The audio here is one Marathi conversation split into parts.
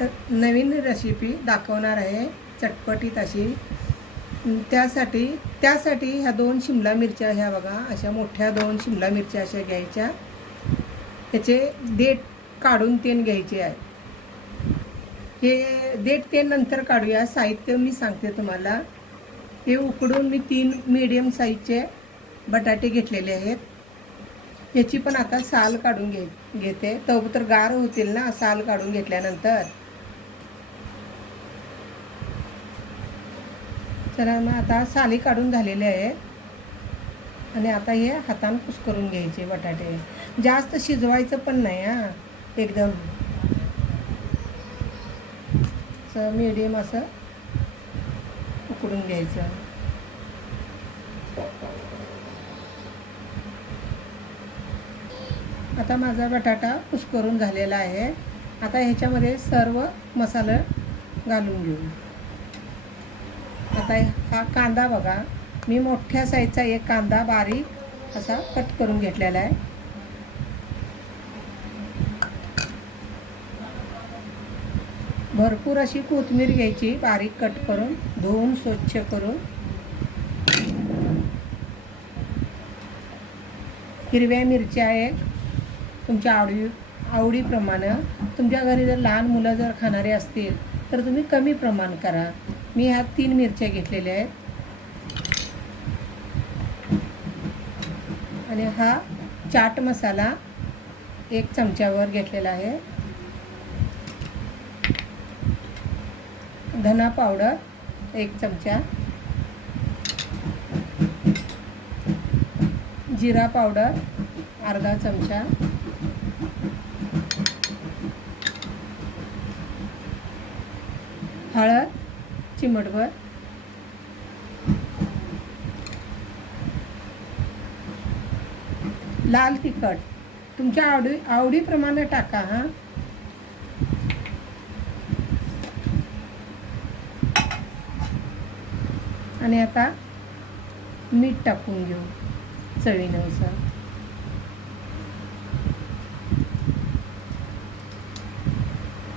तर नवीन रेसिपी दाखवणार आहे चटपटीत अशी. त्यासाठी त्यासाठी ह्या दोन शिमला मिरच्या ह्या बघा अशा मोठ्या दोन शिमला मिरच्या अशा घ्यायच्या. त्याचे देठ काढून तेन घ्यायचे आहे. हे देठ ते नंतर काढूया. साहित्य मी सांगते तुम्हाला. हे उकडून मी तीन मीडियम साईजचे बटाटे घेतलेले आहेत. याची पण आता साल काढून घे घेते. तर तर गार होतील ना साल काढून घेतल्यानंतर. तर मग आता साली काढून झालेले आहेत. आणि आता हे हातानं कुस्करून घ्यायचे बटाटे. जास्त शिजवायचं पण नाही हां. एकदम. असं मीडियम असं उकडून घ्यायचं. आता माझा बटाटा कुस्करून झालेला आहे. आता ह्याच्यामध्ये सर्व मसाला घालून घेऊ. आता हा कांदा बघा. मी मोठ्या साईजचा एक कांदा बारीक असा कट करून घेतलेला आहे. भरपूर अशी कोथिंबीर घ्यायची बारीक कट करून धुवून स्वच्छ करून. हिरव्या मिरच्या एक. तुमच्या आवडी आवडीप्रमाणे तुमच्या घरी जर लहान मुलं जर खाणारे असतील तर तुम्ही कमी प्रमाण करा. मी ह्या तीन मिरच्या घेतलेल्या आहेत. आणि हा चाट मसाला एक चमच्यावर घेतलेला आहे. धना पावडर एक चमचा. जिरा पावडर अर्धा चमचा. हळद चिमटभर. लाल तिखट. तुमच्या आवडी आवडीप्रमाणे टाका हां. आणि आता मीठ टाकून घेऊ चवीनुसार.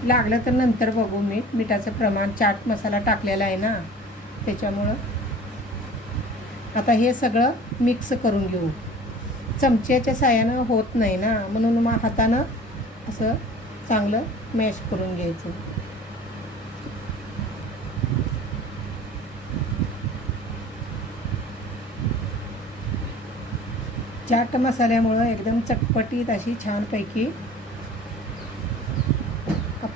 लागलं तर नंतर बघू मीठ मिठाचं प्रमाण चाट मसाला टाकलेला आहे ना त्याच्यामुळं. आता हे सगळं मिक्स करून घेऊ. चमच्याच्या साह्यानं होत नाही ना म्हणून मग हातानं असं चांगलं मॅश करून घ्यायचं. चाट मसाल्यामुळं एकदम चटपटीत अशी छानपैकी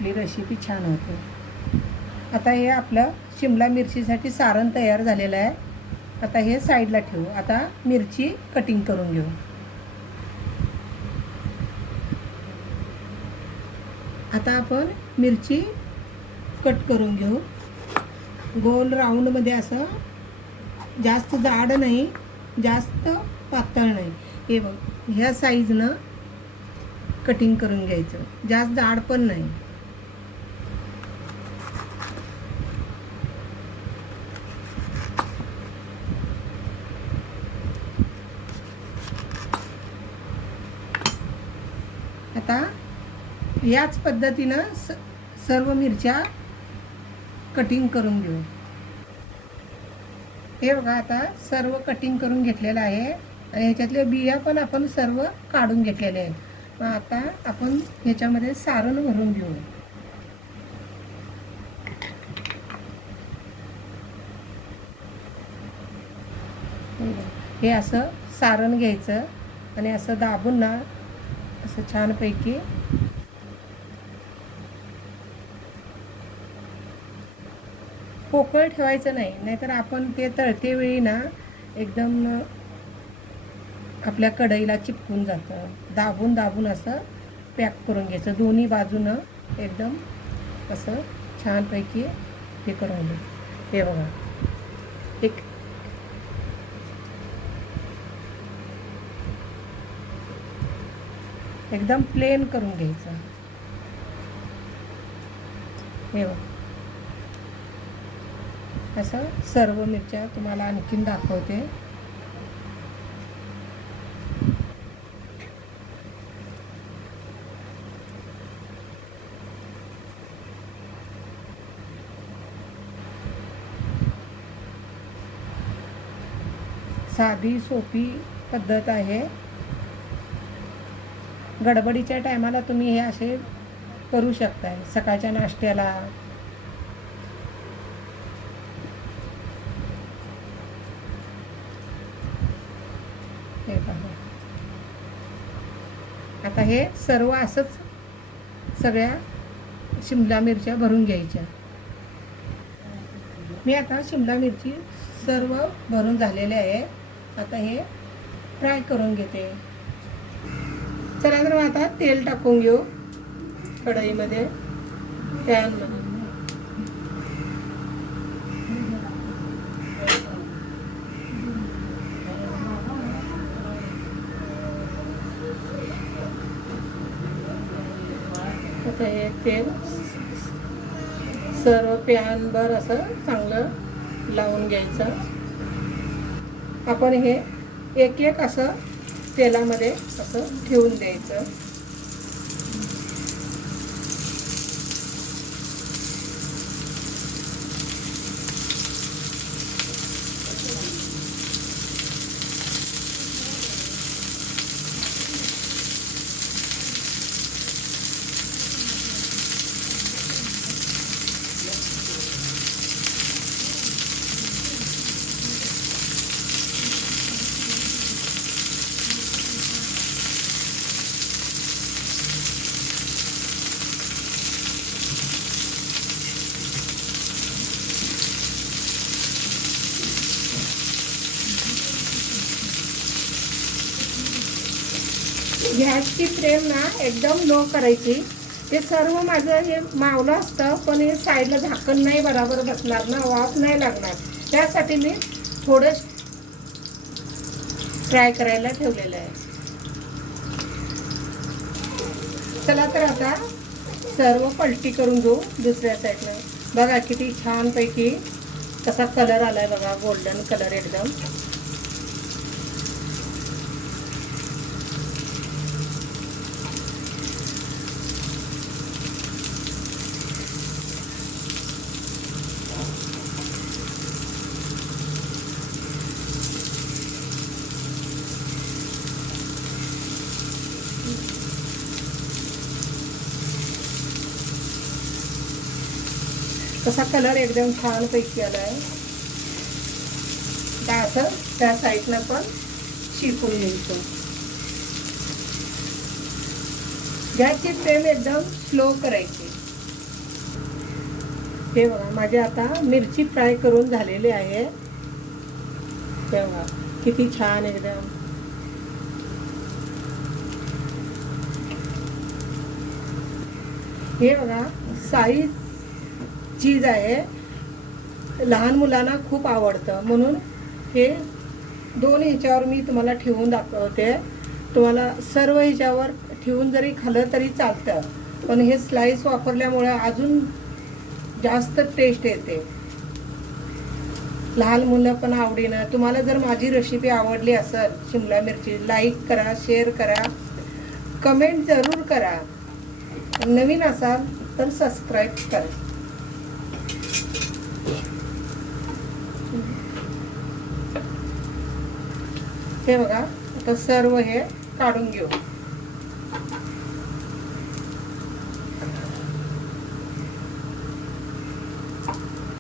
आपली रेसिपी छान होते. आता हे आपलं शिमला मिरचीसाठी सारण तयार झालेलं आहे. आता हे साईडला ठेवू. आता मिरची कटिंग करून घेऊ. आता आपण मिरची कट करून घेऊ. गोल राऊंडमध्ये असं जास्त जाड नाही जास्त पातळ नाही. हे बघ ह्या साईजनं कटिंग करून घ्यायचं. जास्त जाड पण नाही. आता याच पद्धतीनं स सर्व मिरच्या कटिंग करून घेऊ. हे बघा आता सर्व कटिंग करून घेतलेलं आहे आणि ह्याच्यातल्या बिया पण आपण सर्व काढून घेतलेल्या आहेत. मग आता आपण ह्याच्यामध्ये सारण भरून घेऊ. हे असं सारण घ्यायचं आणि असं दाबून ना असं छानपैकी. पोकळ ठेवायचं नाही नाहीतर आपण ते तळते वेळी ना एकदम आपल्या कढईला चिपकून जातं. दाबून दाबून असं पॅक करून घ्यायचं. दोन्ही बाजूनं एकदम असं छानपैकी हे करून घे हे बघा. एक एकदम प्लेन करून घ्यायचं. हे असं सर्व मिरच्या तुम्हाला आणखीन दाखवते. साधी सोपी पद्धत आहे. गडबडीच्या टायमाला तुम्ही हे असे करू शकताय सकाळच्या नाश्त्याला. हे पहा. आता हे सर्व असंच सगळ्या शिमला मिरच्या भरून घ्यायच्या. मी आता शिमला मिरची सर्व भरून झालेले आहे. आता हे फ्राय करून घेते. चला तर आता तेल टाकून घेऊ कढईमध्ये. पॅनमध्ये आता हे तेल सर्व पॅनभर असं चांगलं लावून घ्यायचं. आपण हे एक एक असं तेलामध्ये असं ठेवून द्यायचं. गॅसची फ्लेम ना एकदम लो करायची. ते सर्व माझं हे मावलं असतं पण हे साईडला झाकण नाही बरोबर बसणार ना वाफ नाही लागणार. त्यासाठी मी थोडं फ्राय करायला ठेवलेलं आहे. चला तर आता सर्व पलटी करून घेऊ दुसऱ्या साईडला बघा किती छानपैकी कसा कलर आलाय बघा गोल्डन कलर एकदम. कसा कलर एकदम छान पैकी आलाय. त्या असं त्या साईडनं पण शिकून घ्यायचं. गॅसची फ्लेम एकदम स्लो करायची. हे बघा माझे आता मिरची फ्राय करून झालेली आहे. हे बघा किती छान एकदम. हे बघा साईज चीज आहे. लहान मुलांना खूप आवडतं. म्हणून हे दोन ह्याच्यावर मी तुम्हाला ठेवून दाखवते. तुम्हाला सर्व ह्याच्यावर ठेवून जरी खाल्लं तरी चालतं. पण हे स्लाइस वापरल्यामुळे अजून जास्त टेस्ट येते. लहान मुलं पण आवडीनं. तुम्हाला जर माझी रेसिपी आवडली असेल शिमला मिरची लाईक करा शेअर करा. कमेंट जरूर करा. नवीन असाल तर सबस्क्राईब करा. हे बघा आता सर्व हे काढून घेऊ.